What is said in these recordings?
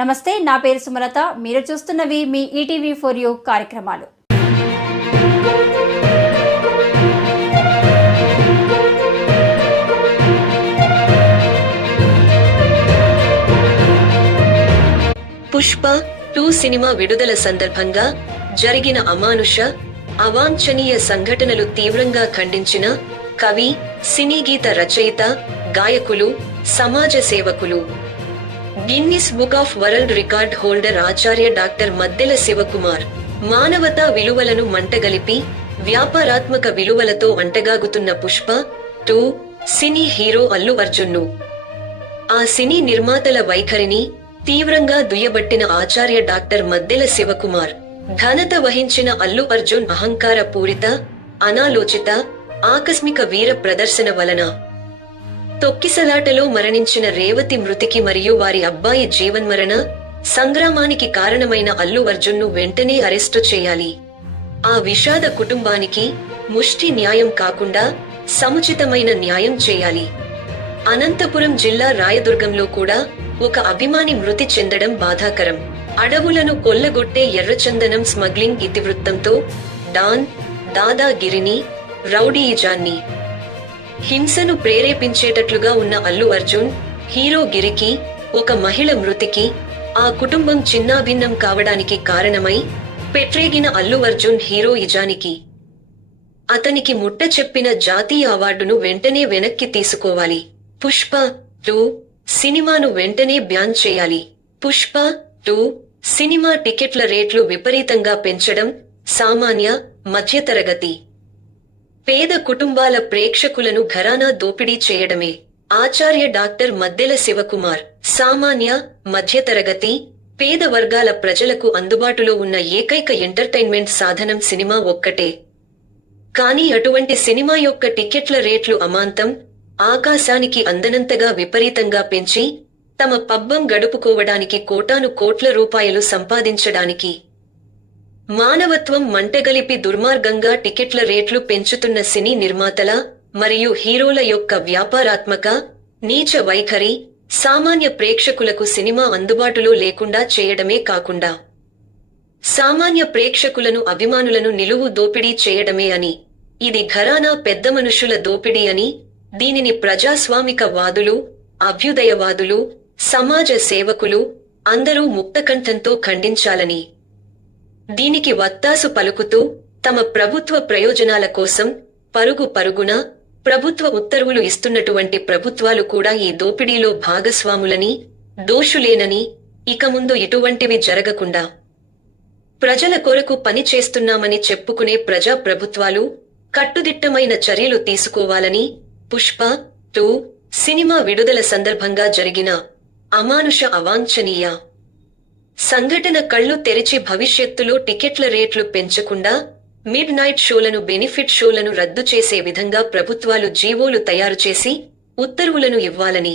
నమస్తే, నా పేరు సుమలత. మీరు చూస్తున్నవి మీ ఈటీవీ ఫర్ యూ కార్యక్రమాలు. పుష్ప 2 సినిమా విడుదల సందర్భంగా జరిగిన అమానుష, అవాంఛనీయ సంఘటనలు తీవ్రంగా ఖండించిన కవి, సినీ గీత రచయిత, గాయకులు, సమాజ సేవకులు, Guinness book of world record holder Acharya doctor Maddela Shivakumar మానవతా విలువలను మంటగలిపి వ్యాపారాత్మక విలువలతో అంటగాగుతున్న పుష్ప 2 సినీ హీరో అల్లు అర్జున్ను, ఆ సినీ నిర్మాతల వైఖరిని తీవ్రంగా దుయ్యబట్టిన ఆచార్య డాక్టర్ మద్దెల శివకుమార్ ఘనత వహించిన అల్లు అర్జున్ అహంకార పూరిత, అనాలోచిత, ఆకస్మిక వీర ప్రదర్శన వలన తొక్కిసలాటలో మరణించిన రేవతి మృతికి మరియు వారి అబ్బాయి జీవన్మరణ సంగ్రామానికి కారణమైన అల్లు అర్జున్ను వెంటనే అరెస్టు చేయాలి. ఆ విషాద కుటుంబానికి ముష్టి న్యాయం కాకుండా సముచితమైన న్యాయం చేయాలి. అనంతపురం జిల్లా రాయదుర్గంలో కూడా ఒక అభిమాని మృతి చెందడం బాధాకరం. అడవులను కొల్లగొట్టే ఎర్రచందనం స్మగ్లింగ్ ఇతివృత్తంతో డాన్, దాదాగిరిని, రౌడీయిజాన్ని, హింసను ప్రేరేపించేటట్లుగా ఉన్న అల్లు అర్జున్ హీరో గిరికి, ఒక మహిళ మృతికి ఆ కుటుంబం చిన్నాభిన్నం కావడానికి కారణమై పెట్రేగిన అల్లు అర్జున్ హీరోయిజానికి అతనికి ముట్ట చెప్పిన జాతీయ అవార్డును వెంటనే వెనక్కి తీసుకోవాలి. పుష్ప 2 సినిమాను వెంటనే బ్యాన్ చేయాలి. పుష్ప 2 సినిమా టికెట్ల రేట్లు విపరీతంగా పెంచడం సామాన్య, మధ్యతరగతి, పేద కుటుంబాల ప్రేక్షకులను ఘరానా దోపిడీ చేయడమే. ఆచార్య డాక్టర్ మద్దెల శివకుమార్ సామాన్య, మధ్యతరగతి, పేద వర్గాల ప్రజలకు అందుబాటులో ఉన్న ఏకైక ఎంటర్టైన్మెంట్ సాధనం సినిమా ఒక్కటే. కానీ అటువంటి సినిమా యొక్క టికెట్ల రేట్లు అమాంతం, ఆకాశానికి అందనంతగా విపరీతంగా పెంచి తమ పబ్బం గడుపుకోవడానికి కోటాను కోట్ల రూపాయలు సంపాదించడానికి మానవత్వం మంటగలిపి దుర్మార్గంగా టికెట్ల రేట్లు పెంచుతున్న సినీ నిర్మాతల మరియు హీరోల యొక్క వ్యాపారాత్మక, నీచ వైఖరి సామాన్య ప్రేక్షకులకు సినిమా అందుబాటులో లేకుండా చేయడమే కాకుండా సామాన్య ప్రేక్షకులను, అభిమానులను నిలువు దోపిడీ చేయడమే అని, ఇది ఘరానా పెద్ద మనుషుల దోపిడీ అని, దీనిని ప్రజాస్వామిక వాదులు, అభ్యుదయవాదులు, సమాజ సేవకులు అందరూ ముక్తకంఠంతో ఖండించాలని, దీనికి వత్తాసు పలుకుతూ తమ ప్రభుత్వ ప్రయోజనాల కోసం పరుగు పరుగున ప్రభుత్వ ఉత్తర్వులు ఇస్తున్నటువంటి ప్రభుత్వాలు కూడా ఈ దోపిడీలో భాగస్వాములని, దోషులేనని, ఇక ముందు ఇటువంటివి జరగకుండా ప్రజల కొరకు పని చేస్తున్నామని చెప్పుకునే ప్రజా ప్రభుత్వాలు కట్టుదిట్టమైన చర్యలు తీసుకోవాలని పుష్ప 2 సినిమా విడుదల సందర్భంగా జరిగిన అమానుష, అవాంఛనీయ సంఘటన కళ్లు తెరిచి భవిష్యత్తులో టికెట్ల రేట్లు పెంచకుండా మిడ్ నైట్ షోలను, బెనిఫిట్ షోలను రద్దు చేసే విధంగా ప్రభుత్వాలు జీవోలు తయారు చేసి ఉత్తర్వులను ఇవ్వాలని,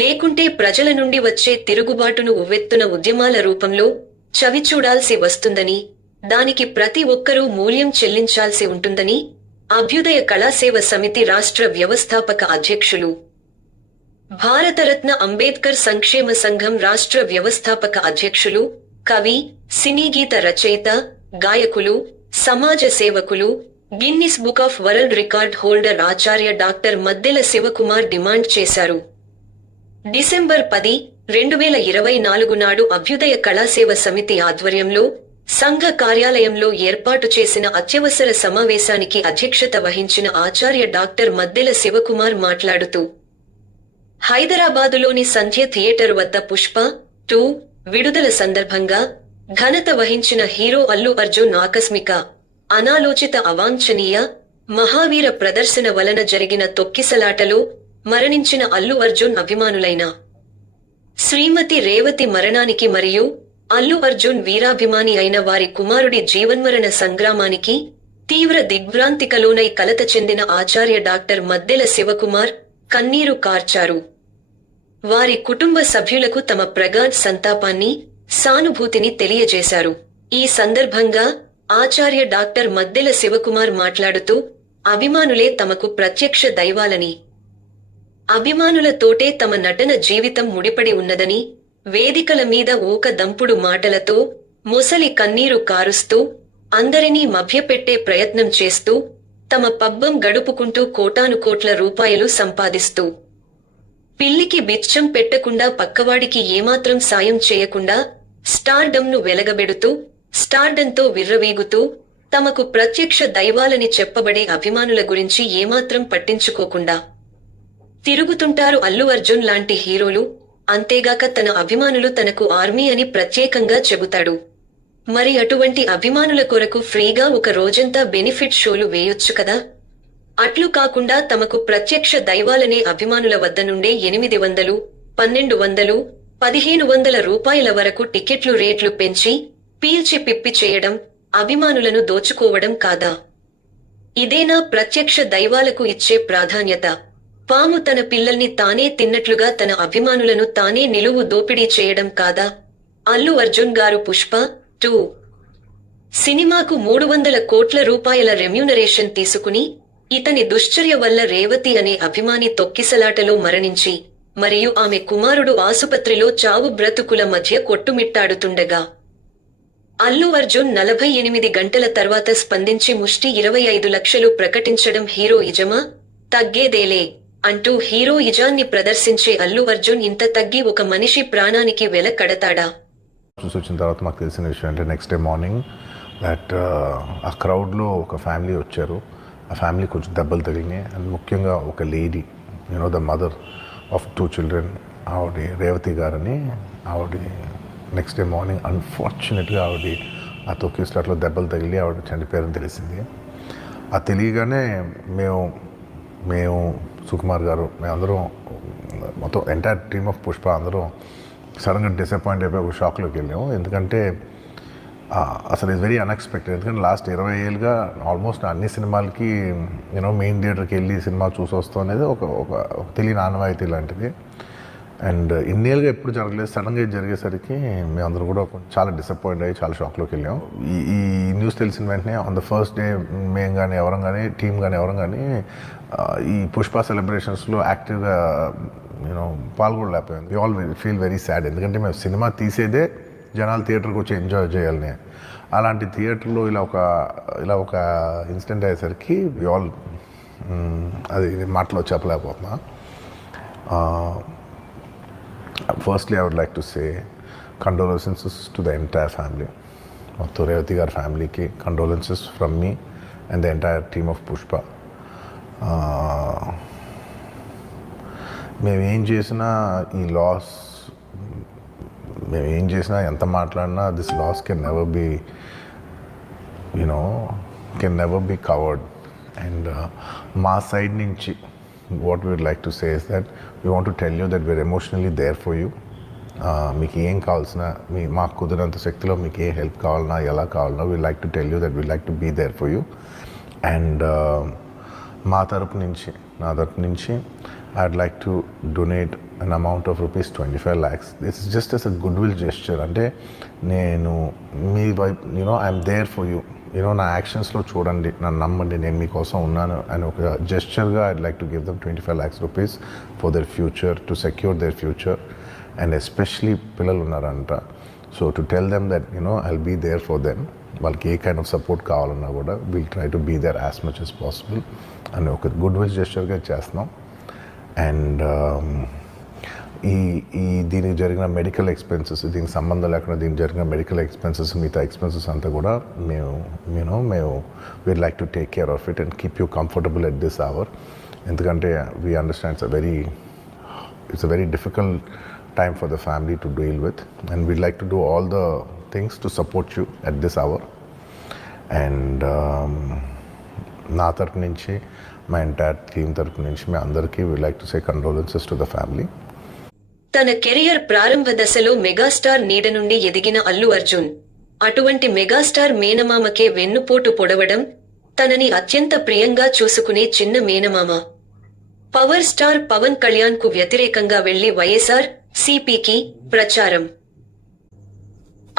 లేకుంటే ప్రజల నుండి వచ్చే తిరుగుబాటును ఉవ్వెత్తున ఉద్యమాల రూపంలో చవిచూడాల్సి వస్తుందని, దానికి ప్రతి ఒక్కరూ మూల్యం చెల్లించాల్సి ఉంటుందని అభ్యుదయ కళాసేవ సమితి రాష్ట్ర వ్యవస్థాపక అధ్యక్షులు, భారతరత్న అంబేద్కర్ సంక్షేమ సంఘం రాష్ట్ర వ్యవస్థాపక అధ్యక్షులు, కవి, సినీ గీత రచయిత, గాయకులు, సమాజ సేవకులు, Guinness book of world record holder Acharya doctor Maddela Sivakumar demand చేశారు. డిసెంబర్ 10, 2024 నాడు అభ్యుదయ కళాసేవ సమితి ఆధ్వర్యంలో సంఘ కార్యాలయంలో ఏర్పాటు చేసిన అత్యవసర సమావేశానికి అధ్యక్షత వహించిన ఆచార్య డాక్టర్ మద్దెల శివకుమార్ మాట్లాడుతూ, హైదరాబాదులోని సంధ్య థియేటర్ వద్ద పుష్ప 2 విడుదల సందర్భంగా ఘనత వహించిన హీరో అల్లు అర్జున్ ఆకస్మిక, అనాలోచిత, అవాంఛనీయ, మహావీర ప్రదర్శన వలన జరిగిన తొక్కిసలాటలో మరణించిన అల్లు అర్జున్ అభిమానులైన శ్రీమతి రేవతి మరణానికి మరియు అల్లు అర్జున్ వీరాభిమాని అయిన వారి కుమారుడి జీవన్మరణ సంగ్రామానికి తీవ్ర దిగ్భ్రాంతికలోనై కలత చెందిన ఆచార్య డాక్టర్ మద్దెల శివకుమార్ కన్నీరు కార్చారు. వారి కుటుంబ సభ్యులకు తమ ప్రగాఢ సంతాపాన్ని, సానుభూతిని తెలియజేశారు. ఈ సందర్భంగా ఆచార్య డాక్టర్ మద్దెల శివకుమార్ మాట్లాడుతూ, అభిమానులే తమకు ప్రత్యక్ష దైవాలని, అభిమానులతోటే తమ నటన జీవితం ముడిపడి ఉన్నదని, వేదికల మీద ఊక దంపుడు మాటలతో, ముసలి కన్నీరు కారుస్తూ, అందరినీ మభ్యపెట్టే ప్రయత్నం చేస్తూ, తమ పబ్బం గడుపుకుంటూ కోటానుకోట్ల రూపాయలు సంపాదిస్తూ, పిల్లికి బిచ్చం పెట్టకుండా పక్కవాడికి ఏమాత్రం సాయం చేయకుండా, స్టార్డమ్ను వెలగబెడుతూ, స్టార్డంతో విర్రవీగుతూ, తమకు ప్రత్యక్ష దైవాలని చెప్పబడే అభిమానుల గురించి ఏమాత్రం పట్టించుకోకుండా తిరుగుతుంటారు అల్లు అర్జున్ లాంటి హీరోలు. అంతేగాక తన అభిమానులు తనకు ఆర్మీ అని ప్రత్యేకంగా చెబుతాడు. మరి అటువంటి అభిమానుల కొరకు ఫ్రీగా ఒక రోజంతా బెనిఫిట్ షోలు వేయొచ్చు కదా. అట్లు కాకుండా తమకు ప్రత్యక్ష దైవాలనే అభిమానుల వద్ద నుండే 800, 1200, 1500 రూపాయల వరకు టికెట్లు రేట్లు పెంచి పీల్చి పిప్పి చేయడం, అభిమానులను దోచుకోవడం కాదా? ఇదేనా ప్రత్యక్ష దైవాలకు ఇచ్చే ప్రాధాన్యత? పాము తన పిల్లల్ని తానే తిన్నట్లుగా తన అభిమానులను తానే నిలువు దోపిడీ చేయడం కాదా? అల్లు అర్జున్ గారు పుష్ప 2 సినిమాకు 300 కోట్ల రూపాయల రెమ్యూనరేషన్ తీసుకుని, ఇతని దుశ్చర్య వల్ల రేవతి అనే అభిమాని తొక్కిసలాటలో మరణించి, మరియు ఆమె కుమారుడు ఆసుపత్రిలో చావు బ్రతుకుల మధ్య కొట్టుమిట్టాడుతుండగా, అల్లు అర్జున్ 48 గంటల తర్వాత స్పందించి ముష్టి 25 లక్షలు ప్రకటించడం హీరోయిజమా? తగ్గేదేలే అంటూ హీరోయిజాన్ని ప్రదర్శించే అల్లు అర్జున్ ఇంత తగ్గి ఒక మనిషి ప్రాణానికి వెల కడతాడా? చూసి వచ్చిన తర్వాత మాకు తెలిసిన విషయం అంటే నెక్స్ట్ డే మార్నింగ్ దట్ ఆ క్రౌడ్లో ఒక ఫ్యామిలీ వచ్చారు. ఆ ఫ్యామిలీ కొంచెం దెబ్బలు తగిలినాయి. అండ్ ముఖ్యంగా ఒక lady, the mother of 2 children, ఆవిడ రేవతి గారని, ఆవిడ నెక్స్ట్ డే మార్నింగ్ అన్ఫార్చునేట్గా ఆవిడ ఆ తొక్కిస్లాట్లో దెబ్బలు తగిలి ఆవిడ చనిపోయారని తెలిసింది. అది తెలియగానే మేము సుకుమార్ గారు, మేమందరం మొత్తం ఎంటైర్ టీమ్ ఆఫ్ పుష్ప అందరం సడన్గా డిసప్పాయింట్ అయిపోయి ఒక షాక్లోకి వెళ్ళాము. ఎందుకంటే అసలు ఇట్స్ వెరీ అన్ఎక్స్పెక్టెడ్. ఎందుకంటే లాస్ట్ 20 ఏళ్ళుగా ఆల్మోస్ట్ అన్ని సినిమాలకి మెయిన్ థియేటర్కి వెళ్ళి సినిమా చూసి వస్తాం అనేది ఒక తెలియని ఆనవాయితీ లాంటిది. అండ్ ఇన్నేళ్ళుగా ఎప్పుడు జరగలేదు. సడన్గా ఇది జరిగేసరికి మేమందరం కూడా చాలా డిసప్పాయింట్ అయ్యి చాలా షాక్లోకి వెళ్ళాం. ఈ న్యూస్ తెలిసిన వెంటనే ఆన్ ద ఫస్ట్ డే మేము కానీ ఎవరం కానీ టీం కానీ ఎవరం కానీ ఈ పుష్ప సెలబ్రేషన్స్లో యాక్టివ్గా పాల్గొనలేకపోయాం. We all feel very sad. ఎందుకంటే మేము సినిమా తీసేదే జనాలు థియేటర్కి వచ్చి ఎంజాయ్ చేయాలని. అలాంటి థియేటర్లో ఇలా ఒక ఇన్సిడెంట్ అయ్యేసరికి వి ఆల్ అది మాటలో చెప్పలేకపోతున్నా. Firstly, I would like to say condolences to the entire family. To Revati Gar family ki condolences from me and the entire team of Pushpa. మేము ఏం చేసినా ఈ లాస్, మేము ఏం చేసినా ఎంత మాట్లాడినా this loss can never be covered. And మా సైడ్ నుంచి what we would like to say is that we want to tell you that we're emotionally there for you. మీకు ఏం కావాల్సిన మాకు కుదిరినంత శక్తిలో మీకు ఏ హెల్ప్ కావాలన్నా ఎలా కావాలన్నా we like to tell you that we like to be there for you. And నా తరపు నుంచి I'd like to donate an amount of rupees 25 lakhs. This is just as a goodwill gesture. అంటే నేను మీ వైపు I'm there for you, నా యాక్షన్స్లో చూడండి, నన్ను నమ్మండి, నేను మీకోసం ఉన్నాను అని ఒక జెస్చర్గా I'd like to give them 25 lakhs rupees for their future, to secure their future. And especially పిల్లలు ఉన్నారంట. So to tell them that I'll be there for them. వాళ్ళకి ఏ కైండ్ ఆఫ్ సపోర్ట్ కావాలన్నా కూడా will try to be there as much as possible అని ఒక good will జెస్చర్గా చేస్తున్నాం. And దీనికి జరిగిన మెడికల్ ఎక్స్పెన్సెస్, దీనికి సంబంధం లేకుండా దీనికి జరిగిన మెడికల్ ఎక్స్పెన్సెస్, మిగతా ఎక్స్పెన్సెస్ అంతా కూడా మేము we'd like to take care of it and keep you comfortable at this hour. ఎందుకంటే we understand it's a very difficult time for the family to deal with, and we'd like to do all the things to support you at this hour. And నా తరపు నుంచి, మా entire team తరపు నుంచి మీ అందరికీ we'd like to say condolences to the family. తన career ప్రారంభ దశలో మెగాస్టార్ నీడ నుండి ఎదిగిన అల్లు అర్జున్ అటువంటి మెగాస్టార్ మేనమామకే వెన్నుపోటు పొడవడం, తనని అత్యంత ప్రియంగా చూసుకునే చిన్న మేనమామ పవర్ స్టార్ పవన్ కళ్యాణ్ కు వ్యతిరేకంగా వెళ్లి వైఎస్ఆర్ సిపికి ప్రచారం.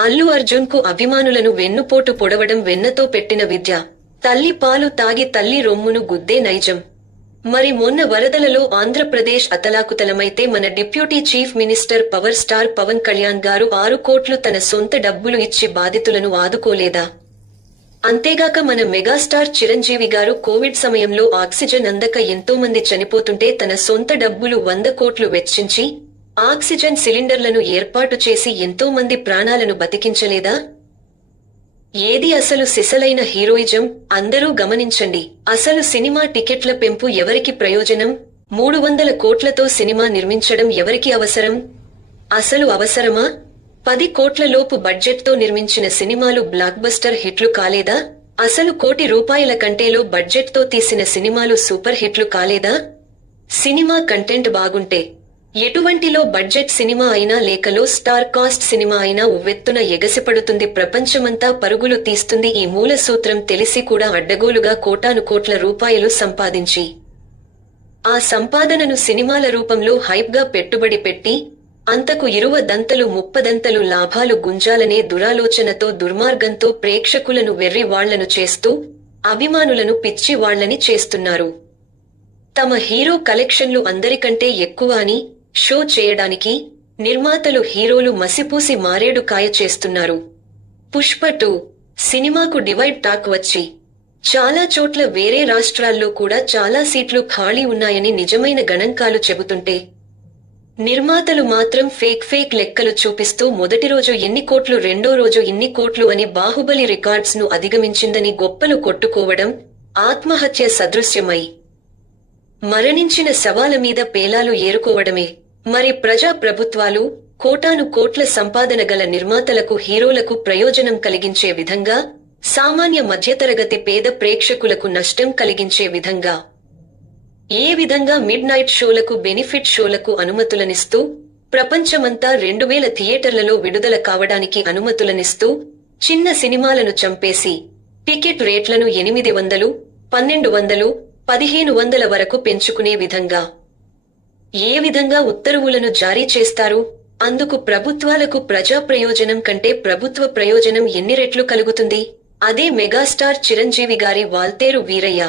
అల్లు అర్జున్ కు అభిమానులను వెన్నుపోటు పొడవడం వెన్నతో పెట్టిన విద్య. తల్లి పాలు తాగి తల్లి రొమ్మును గుద్దే నైజం. మరి మొన్న వరదలలో ఆంధ్రప్రదేశ్ అతలాకుతలమైతే మన deputy chief minister power star Pawan Kalyan గారు 6 కోట్లు తన సొంత డబ్బులు ఇచ్చి బాధితులను ఆదుకోలేదా? అంతేగాక మన మెగాస్టార్ చిరంజీవి గారు కోవిడ్ సమయంలో ఆక్సిజన్ అందక ఎంతో మంది చనిపోతుంటే తన సొంత డబ్బులు 100 కోట్లు వెచ్చించి ఆక్సిజన్ సిలిండర్లను ఏర్పాటు చేసి ఎంతో మంది ప్రాణాలను బతికించలేదా? ఏది అసలు సిసలైన హీరోయిజం? అందరూ గమనించండి. అసలు సినిమా టికెట్ల పెంపు ఎవరికి ప్రయోజనం? 300 కోట్లతో సినిమా నిర్మించడం ఎవరికి అవసరం? అసలు అవసరమా? 10 కోట్ల లోపు బడ్జెట్తో నిర్మించిన సినిమాలు బ్లాక్ బస్టర్ హిట్లు కాలేదా? అసలు ₹1 కోటి కంటేలో బడ్జెట్తో తీసిన సినిమాలు సూపర్ హిట్లు కాలేదా? సినిమా కంటెంట్ బాగుంటే ఎటువంటిలో బడ్జెట్ సినిమా అయినా లేకలో స్టార్ కాస్ట్ సినిమా అయినా ఉవ్వెత్తున ఎగసిపడుతుంది. ప్రపంచమంతా పరుగులు తీస్తుంది. ఈ మూల సూత్రం తెలిసి కూడా అడ్డగోలుగా కోటాను కోట్ల రూపాయలు సంపాదించి ఆ సంపాదనను సినిమాల రూపంలో హైప్గా పెట్టుబడి పెట్టి అంతకు 20 దంతలు 30 దంతలు లాభాలు గుంజాలనే దురాలోచనతో దుర్మార్గంతో ప్రేక్షకులను వెర్రి వాళ్లను చేస్తూ అభిమానులను పిచ్చి వాళ్లని చేస్తున్నారు. తమ హీరో కలెక్షన్లు అందరికంటే ఎక్కువ అని షో చేయడానికి నిర్మాతలు హీరోలు మసిపూసి మారేడు కాయ చేస్తున్నారు. పుష్ప 2 సినిమాకు డివైడ్ టాక్ వచ్చి చాలా చోట్ల వేరే రాష్ట్రాల్లో కూడా చాలా సీట్లు ఖాళీ ఉన్నాయని నిజమైన గణాంకాలు చెబుతుంటే నిర్మాతలు మాత్రం ఫేక్ లెక్కలు చూపిస్తూ మొదటి రోజు ఎన్ని కోట్లు రెండో రోజు ఇన్ని కోట్లు అని బాహుబలి రికార్డ్స్ ను అధిగమించిందని గొప్పలు కొట్టుకోవడం ఆత్మహత్య సదృశ్యమై మరణించిన శవాల మీద పేలాలు ఏరుకోవడమే. మరి ప్రజా ప్రభుత్వాలు కోటాను కోట్ల సంపాదన గల నిర్మాతలకు హీరోలకు ప్రయోజనం కలిగించే విధంగా సామాన్య మధ్యతరగతి పేద ప్రేక్షకులకు నష్టం కలిగించే విధంగా ఏ విధంగా మిడ్ నైట్ షోలకు బెనిఫిట్ షోలకు అనుమతులనిస్తూ ప్రపంచమంతా 2000 థియేటర్లలో విడుదల కావడానికి అనుమతులనిస్తూ చిన్న సినిమాలను చంపేసి టికెట్ రేట్లను 800, 1200, 1500 వరకు పెంచుకునే విధంగా ఏ విధంగా ఉత్తర్వులను జారీ చేస్తారు? అందుకు ప్రభుత్వాలకు ప్రజా ప్రయోజనం కంటే ప్రభుత్వ ప్రయోజనం ఎన్ని రెట్లు కలుగుతుంది? అదే మెగాస్టార్ చిరంజీవి గారి వాల్తేరు వీరయ్య,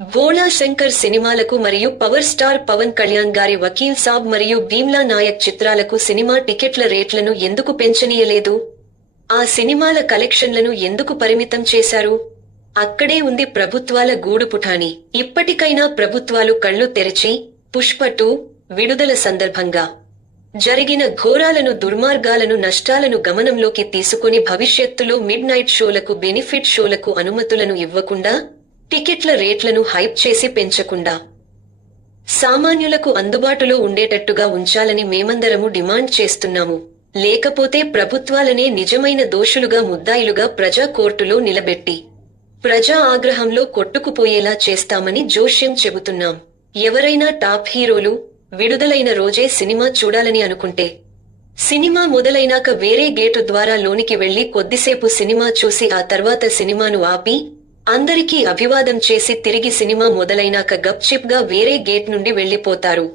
భోళా శంకర్ సినిమాలకు మరియు పవర్ స్టార్ పవన్ కళ్యాణ్ గారి వకీల్ సాబ్ మరియు భీమ్లా నాయక్ చిత్రాలకు సినిమా టికెట్ల రేట్లను ఎందుకు పెంచనీయలేదు? ఆ సినిమాల కలెక్షన్లను ఎందుకు పరిమితం చేశారు? అక్కడే ఉంది ప్రభుత్వాల గూడుపుఠాని. ఇప్పటికైనా ప్రభుత్వాలు కళ్లు తెరిచి పుష్ప 2 విడుదల సందర్భంగా జరిగిన ఘోరాలను దుర్మార్గాలను నష్టాలను గమనంలోకి తీసుకుని భవిష్యత్తులో మిడ్ నైట్ షోలకు బెనిఫిట్ షోలకు అనుమతులను ఇవ్వకుండా టికెట్ల రేట్లను హైప్ చేసి పెంచకుండా సామాన్యులకు అందుబాటులో ఉండేటట్టుగా ఉంచాలని మేమందరము డిమాండ్ చేస్తున్నాము. లేకపోతే ప్రభుత్వాలనే నిజమైన దోషులుగా ముద్దాయిలుగా ప్రజా కోర్టులో నిలబెట్టి ప్రజా ఆగ్రహంలో కొట్టుకుపోయేలా చేస్తామని జోష్యం చెబుతున్నాం. ఎవరైనా టాప్ హీరోలు విడుదలైన రోజే సినిమా చూడాలని అనుకుంటే సినిమా మొదలైనాక వేరే గేటు ద్వారా లోనికి వెళ్లి కొద్దిసేపు సినిమా చూసి ఆ తర్వాత సినిమాను ఆపి అందరికీ అభివాదం చేసి తిరిగి సినిమా మొదలైనాక గప్చిప్ గా వేరే గేట్ నుండి వెళ్లిపోతారు.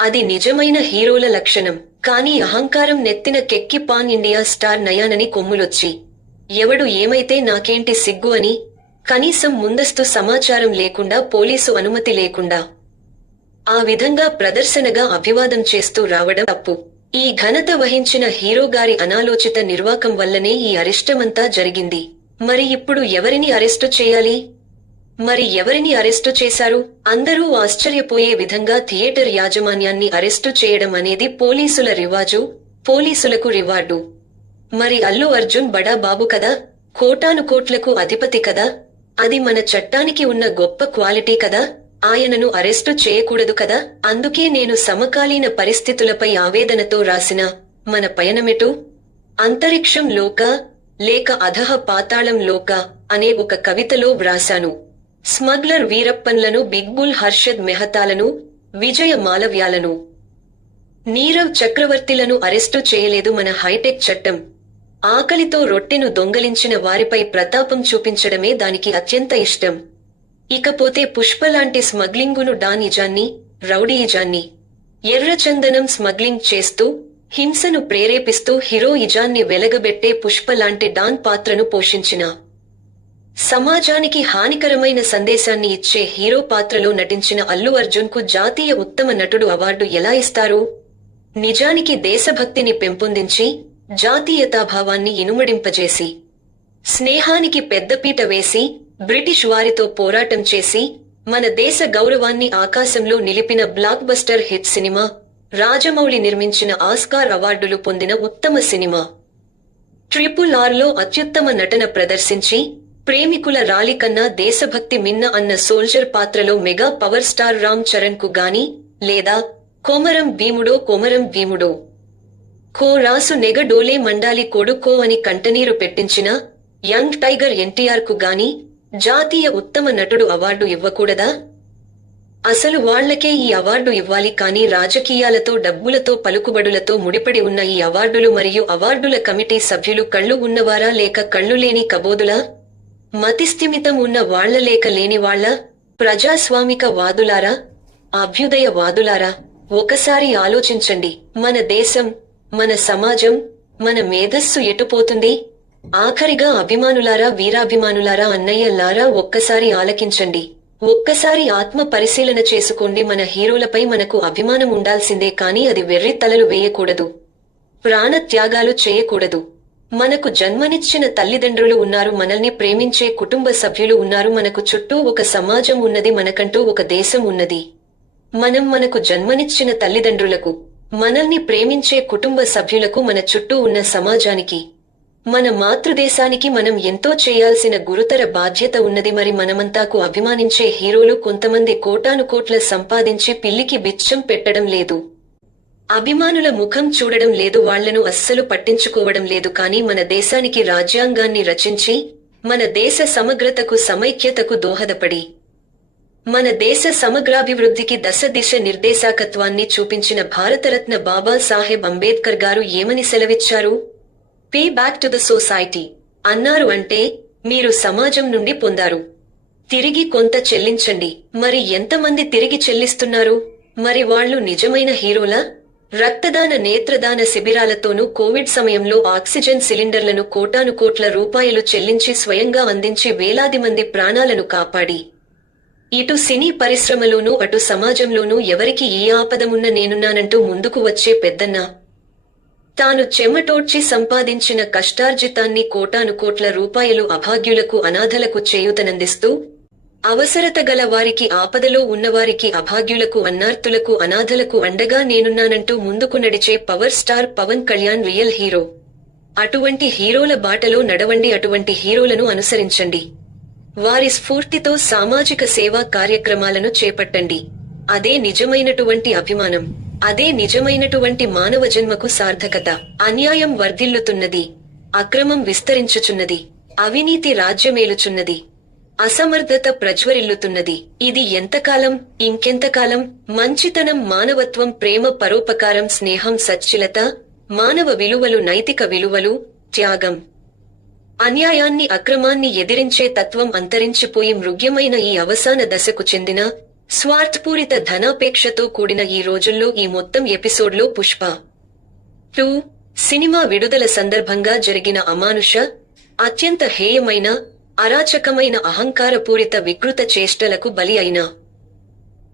అది నిజమైన హీరోల లక్షణం. కానీ అహంకారం నెత్తిన కెక్కి పాన్ ఇండియా స్టార్ నయానని కొమ్ములొచ్చి ఎవడు ఏమైతే నాకేంటి సిగ్గు అని కనీసం ముందస్తు సమాచారం లేకుండా పోలీసు అనుమతి లేకుండా ఆ విధంగా ప్రదర్శనగా అభివాదం చేస్తూ రావడం తప్పు. ఈ ఘనత వహించిన హీరో గారి అనాలోచిత నిర్వాకం వల్లనే ఈ అరెస్టమంతా జరిగింది. మరి ఇప్పుడు ఎవరిని అరెస్టు చేయాలి? మరి ఎవరిని అరెస్టు చేశారు? అందరూ ఆశ్చర్యపోయే విధంగా థియేటర్ యాజమాన్యాన్ని అరెస్టు చేయడం అనేది పోలీసుల రివాజు, పోలీసులకు రివార్డు. మరి అల్లు అర్జున్ బడా బాబు కదా, కోటాను కోట్లకు అధిపతి కదా, అది మన చట్టానికి ఉన్న గొప్ప క్వాలిటీ కదా, ఆయనను అరెస్టు చేయకూడదు కదా. అందుకే నేను సమకాలీన పరిస్థితులపై ఆవేదనతో రాసిన మన పయనమెటు అంతరిక్షం లోక లేక అధహ పాతాళం లోక అనే ఒక కవితలో వ్రాశాను. స్మగ్లర్ వీరప్పన్లను, బిగ్ బుల్ హర్షద్ మెహతాలను, విజయ మాలవ్యాలను, నీరవ్ చక్రవర్తిలను అరెస్టు చేయలేదు మన హైటెక్ చట్టం. ఆకలితో రొట్టెను దొంగలించిన వారిపై ప్రతాపం చూపించడమే దానికి అత్యంత ఇష్టం. ఇకపోతే పుష్పలాంటి స్మగ్లింగును డానిజాన్ని, రౌడీయిజాన్ని, ఎర్రచందనం స్మగ్లింగ్ చేస్తూ హింసను ప్రేరేపిస్తూ హీరోయిజాన్ని వెలగబెట్టే పుష్పలాంటి డాన్ పాత్రను పోషించిన సమాజానికి హానికరమైన సందేశాన్ని ఇచ్చే హీరో పాత్రలో నటించిన అల్లు అర్జున్ కు జాతీయ ఉత్తమ నటుడు అవార్డు ఎలా ఇస్తారు? నిజానికి దేశభక్తిని పెంపొందించి, జాతీయతాభావాన్ని ఇనుమడింపజేసి, స్నేహానికి పెద్దపీట వేసి, బ్రిటిష్ వారితో పోరాటం చేసి, మన దేశ గౌరవాన్ని ఆకాశంలో నిలిపిన block buster hit cinema, Rajamouli నిర్మించిన ఆస్కార్ అవార్డులు పొందిన ఉత్తమ సినిమా. RRRలో అత్యుత్తమ నటన ప్రదర్శించి, ప్రేమికుల రాలి కన్నా దేశభక్తి మిన్న అన్న సోల్జర్ పాత్రలో mega power star Ram Charan కు గాని, లేదా కొమరం భీముడో కో రాసు నెగ డోలే మండాలి కొడుకో అని కంటనీరు పెట్టించిన యంగ్ టైగర్ ఎన్టీఆర్ కు గాని జాతీయ ఉత్తమ నటుడు అవార్డు ఇవ్వకూడదా? అసలు వాళ్లకే ఈ అవార్డు ఇవ్వాలి కానీ రాజకీయాలతో, డబ్బులతో, పలుకుబడులతో ముడిపడి ఉన్న ఈ అవార్డులు మరియు అవార్డుల కమిటీ సభ్యులు కళ్ళు ఉన్నవారా లేక కళ్ళు లేని కబోదులా? మతిస్థిమితం ఉన్న వాళ్ల లేక లేని వాళ్ల? ప్రజాస్వామిక వాదులారా, అభ్యుదయ వాదులారా, ఒకసారి ఆలోచించండి. మన దేశం, మన సమాజం, మన మేధస్సు ఎటుపోతుంది? ఆఖరిగా అభిమానులారా, వీరాభిమానులారా, అన్నయ్యలారా, ఒక్కసారి ఆలకించండి. ఒక్కసారి ఆత్మ పరిశీలన చేసుకోండి. మన హీరోలపై మనకు అభిమానం ఉండాల్సిందే కానీ అది వెర్రి తలలు వేయకూడదు, ప్రాణ త్యాగాలు చేయకూడదు. మనకు జన్మనిచ్చిన తల్లిదండ్రులు ఉన్నారు, మనల్ని ప్రేమించే కుటుంబ సభ్యులు ఉన్నారు, మనకు చుట్టూ ఒక సమాజం ఉన్నది, మనకంటూ ఒక దేశం ఉన్నది. మనకు జన్మనిచ్చిన తల్లిదండ్రులకు, మనల్ని ప్రేమించే కుటుంబ సభ్యులకు, మన చుట్టూ ఉన్న సమాజానికి, మన మాతృదేశానికి మనం ఎంతో చేయాల్సిన గురుతర బాధ్యత ఉన్నది. మరి మనమంతాకు అభిమానించే హీరోలు కొంతమంది కోటాను కోట్ల సంపాదించి పిల్లికి బిచ్చం పెట్టడం లేదు, అభిమానుల ముఖం చూడడం లేదు, వాళ్లను అస్సలు పట్టించుకోవడం లేదు. కానీ మన దేశానికి రాజ్యాంగాన్ని రచించి, మన దేశ సమగ్రతకు, సమైక్యతకు దోహదపడి, మన దేశ సమగ్రాభివృద్ధికి దశ దిశ నిర్దేశకత్వాన్ని చూపించిన భారతరత్న బాబా సాహెబ్ అంబేద్కర్ గారు ఏమని సెలవిచ్చారు? Pay back to the society అన్నారు. అంటే మీరు సమాజం నుండి పొందారు, తిరిగి కొంత చెల్లించండి. మరి ఎంతమంది తిరిగి చెల్లిస్తున్నారు? మరి వాళ్లు నిజమైన హీరోలా? రక్తదాన, నేత్రదాన శిబిరాలతోనూ, కోవిడ్ సమయంలో ఆక్సిజన్ సిలిండర్లను కోటాను కోట్ల రూపాయలు చెల్లించి స్వయంగా అందించి వేలాది మంది ప్రాణాలను కాపాడి, ఇటు సినీ పరిశ్రమలోనూ అటు సమాజంలోనూ ఎవరికి ఏ ఆపదమున్న నేనున్నానంటూ ముందుకు వచ్చే పెద్దన్న, తాను చెమటోడ్చి సంపాదించిన కష్టార్జితాన్ని కోటాను కోట్ల రూపాయలు అభాగ్యులకు, అనాథలకు చేయూతనందిస్తూ, అవసరత గల వారికి, ఆపదలో ఉన్నవారికి, అభాగ్యులకు, అన్నార్తులకు, అనాథలకు అండగా నేనున్నానంటూ ముందుకు నడిచే power star Pawan Kalyan real hero. అటువంటి హీరోల బాటలో నడవండి, అటువంటి హీరోలను అనుసరించండి. వారి స్ఫూర్తితో సామాజిక సేవా కార్యక్రమాలను చేపట్టండి. అదే నిజమైనటువంటి అభిమానం, అదే నిజమైనటువంటి మానవ జన్మకు సార్థకత. అన్యాయం వర్ధిల్లుతున్నది, అక్రమం విస్తరించుచున్నది, అవినీతి రాజ్యమేలుచున్నది, అసమర్థత ప్రజ్వరిల్లుతున్నది. ఇది ఎంతకాలం, ఇంకెంతకాలం? మంచితనం, మానవత్వం, ప్రేమ, పరోపకారం, స్నేహం, సచ్ఛిలత, మానవ విలువలు, నైతిక విలువలు, త్యాగం, అన్యాయాన్ని, అక్రమాన్ని ఎదిరించే తత్వం అంతరించిపోయి మృగ్యమైన ఈ అవసాన దశకు చెందిన, స్వార్థపూరిత ధనాపేక్షతో కూడిన ఈ రోజుల్లో ఈ మొత్తం ఎపిసోడ్లో పుష్ప 2 సినిమా విడుదల సందర్భంగా జరిగిన అమానుష, అత్యంత హేయమైన, అరాచకమైన, అహంకారపూరిత, వికృత చేష్టలకు బలి అయిన,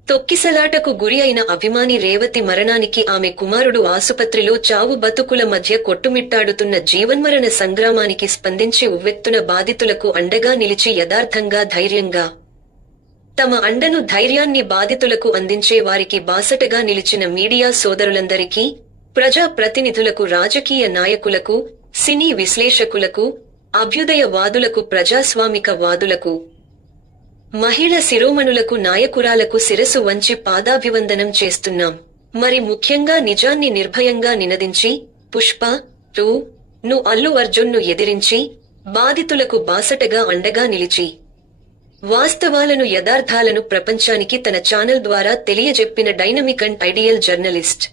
తొక్కిసలాటకు గురి అయిన అభిమాని రేవతి మరణానికి, ఆమె కుమారుడు ఆసుపత్రిలో చావు బతుకుల మధ్య కొట్టుమిట్టాడుతున్న జీవన్మరణ సంగ్రామానికి స్పందించి ఉవ్వెత్తున బాధితులకు అండగా నిలిచి యథార్థంగా, ధైర్యంగా తమ అండను, ధైర్యాన్ని బాధితులకు అందించే వారికి బాసటగా నిలిచిన మీడియా సోదరులందరికీ, ప్రజా ప్రతినిధులకు, రాజకీయ నాయకులకు, సినీ విశ్లేషకులకు, అభ్యుదయ వాదులకు, ప్రజాస్వామిక వాదులకు, మహిళ శిరోమణులకు, నాయకురాలకు శిరసు వంచి పాదాభివందనం చేస్తున్నాం. మరి ముఖ్యంగా నిజాన్ని నిర్భయంగా నినదించి, పుష్ప 2 అల్లు అర్జున్ ను ఎదిరించి, బాధితులకు బాసటగా అండగా నిలిచి, వాస్తవాలను, యథార్థాలను ప్రపంచానికి తన ఛానల్ ద్వారా తెలియజెప్పిన dynamic and ideal journalist,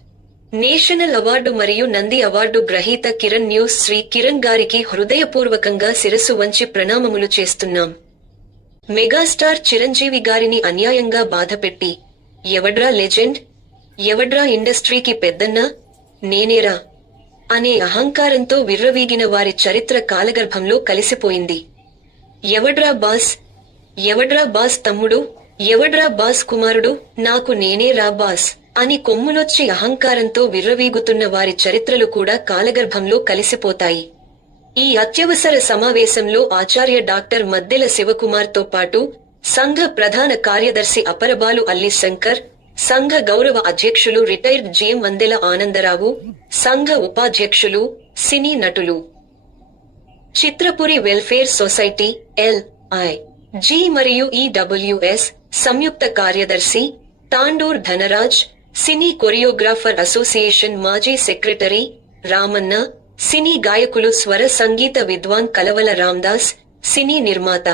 national award మరియు నంది అవార్డు గ్రహీత కిరణ్ న్యూస్ శ్రీ కిరణ్ గారికి హృదయపూర్వకంగా శిరసు వంచి ప్రణామములు చేస్తున్నాం. మెగాస్టార్ చిరంజీవి గారిని అన్యాయంగా బాధపెట్టి, ఎవడ్రా లెజెండ్, ఎవడ్రా ఇండస్ట్రీకి పెద్దన్నా, నేనేరా అనే అహంకారంతో విర్రవీగిన వారి చరిత్ర కాలగర్భంలో కలిసిపోయింది. ఎవడ్రా బాస్, ఎవడ్రా బాస్ తమ్ముడు, ఎవడ్రా బాస్ కుమారుడు, నాకు నేనే రా బాస్ అని కొమ్ములొచ్చి అహంకారంతో విర్రవీగుతున్న వారి చరిత్రలు కూడా కాలగర్భంలో కలిసిపోతాయి. ఈ అత్యవసర సమావేశంలో ఆచార్య డాక్టర్ మద్దెల శివకుమార్తో పాటు సంఘ ప్రధాన కార్యదర్శి అపరబాలు అల్లి శంకర్, సంఘ గౌరవ అధ్యక్షులు రిటైర్డ్ జిఎం వందెల ఆనందరావు, సంఘ ఉపాధ్యక్షులు, సినీ నటులు, చిత్రపురి వెల్ఫేర్ సొసైటీ LIG మరియు EWS సంయుక్త కార్యదర్శి తాండూర్ ధనరాజ్, సినీ కొరియోగ్రాఫర్ అసోసియేషన్ మాజీ సెక్రటరీ రామన్న, సినీ గాయకులు స్వర సంగీత విద్వాన్ కలవల రామ్దాస్, సినీ నిర్మాత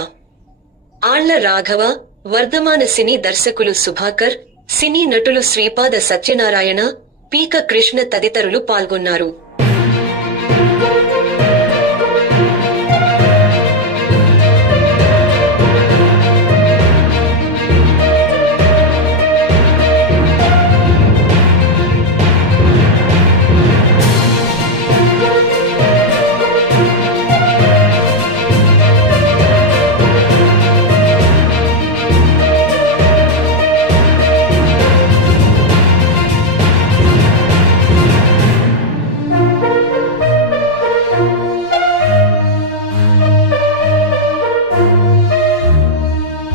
ఆళ్ల రాఘవ, వర్ధమాన సినీ దర్శకులు సుభాకర్, సినీ నటులు శ్రీపాద సత్యనారాయణ, పీక కృష్ణ తదితరులు పాల్గొన్నారు.